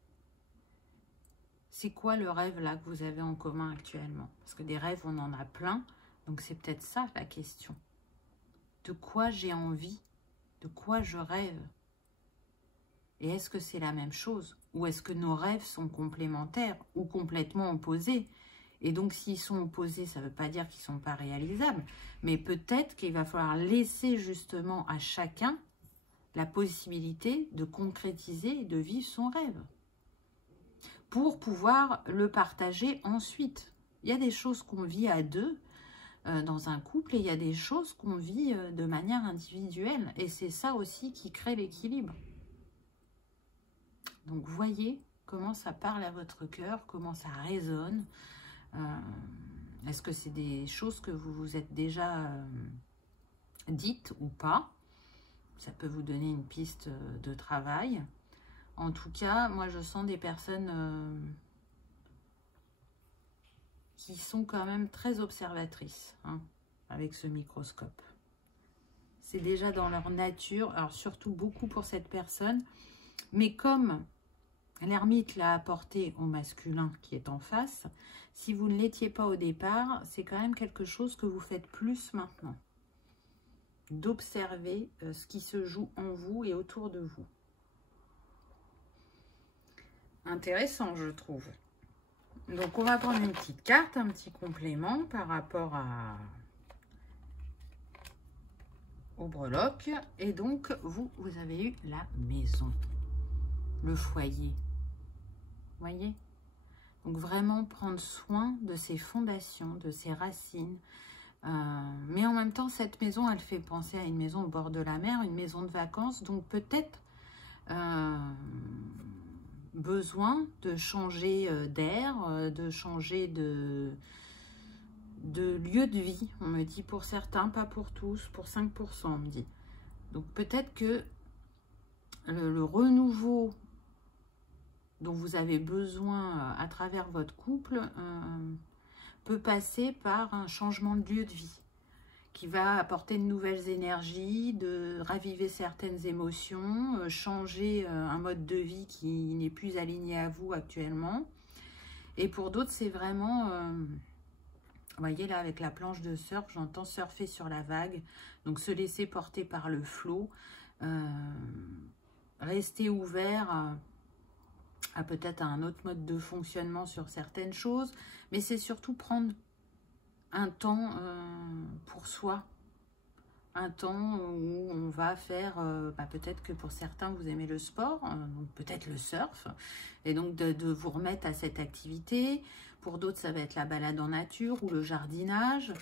C'est quoi le rêve là que vous avez en commun actuellement? Parce que des rêves, on en a plein, donc c'est peut-être ça la question. De quoi j'ai envie? De quoi je rêve? Et est-ce que c'est la même chose? Ou est-ce que nos rêves sont complémentaires ou complètement opposés? Et donc, s'ils sont opposés, ça ne veut pas dire qu'ils ne sont pas réalisables. Mais peut-être qu'il va falloir laisser justement à chacun la possibilité de concrétiser et de vivre son rêve. Pour pouvoir le partager ensuite. Il y a des choses qu'on vit à deux dans un couple et il y a des choses qu'on vit de manière individuelle. Et c'est ça aussi qui crée l'équilibre. Donc, voyez comment ça parle à votre cœur, comment ça résonne. Est-ce que c'est des choses que vous vous êtes déjà dites ou pas? Ça peut vous donner une piste de travail. En tout cas, moi, je sens des personnes qui sont quand même très observatrices hein, avec ce microscope. C'est déjà dans leur nature, alors surtout beaucoup pour cette personne. Mais comme l'ermite l'a apporté au masculin qui est en face, si vous ne l'étiez pas au départ, c'est quand même quelque chose que vous faites plus maintenant. D'observer ce qui se joue en vous et autour de vous. Intéressant, je trouve. Donc, on va prendre une petite carte, un petit complément par rapport au breloque. Et donc, vous avez eu la maison, le foyer. Voyez? Donc, vraiment prendre soin de ses fondations, de ses racines. Mais en même temps, cette maison, elle fait penser à une maison au bord de la mer, une maison de vacances. Donc, peut-être besoin de changer d'air, de changer de lieu de vie. On me dit pour certains, pas pour tous, pour 5%, on me dit. Donc, peut-être que le renouveau dont vous avez besoin à travers votre couple peut passer par un changement de lieu de vie. qui va apporter de nouvelles énergies, de raviver certaines émotions, changer un mode de vie qui n'est plus aligné à vous actuellement. Et pour d'autres, c'est vraiment, vous voyez là avec la planche de surf, j'entends surfer sur la vague, donc se laisser porter par le flot, rester ouvert à peut-être un autre mode de fonctionnement sur certaines choses, mais c'est surtout prendre un temps pour soi, un temps où on va faire, peut-être que pour certains vous aimez le sport, donc peut-être le surf, et donc de vous remettre à cette activité. Pour d'autres ça va être la balade en nature ou le jardinage,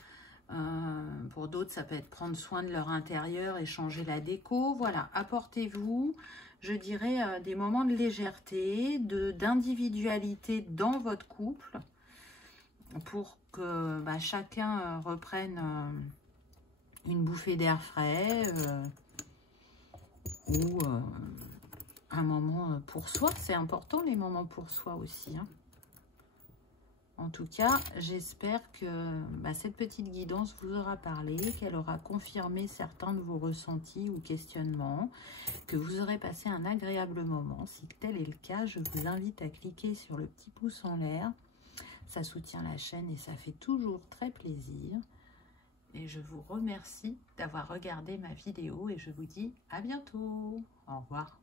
pour d'autres ça peut être prendre soin de leur intérieur et changer la déco. Voilà, apportez-vous, je dirais, des moments de légèreté, d'individualité dans votre couple, pour que chacun reprenne une bouffée d'air frais ou un moment pour soi. C'est important les moments pour soi aussi, hein. En tout cas, j'espère que cette petite guidance vous aura parlé, qu'elle aura confirmé certains de vos ressentis ou questionnements, que vous aurez passé un agréable moment. Si tel est le cas, je vous invite à cliquer sur le petit pouce en l'air. Ça soutient la chaîne et ça fait toujours très plaisir. Et je vous remercie d'avoir regardé ma vidéo et je vous dis à bientôt. Au revoir.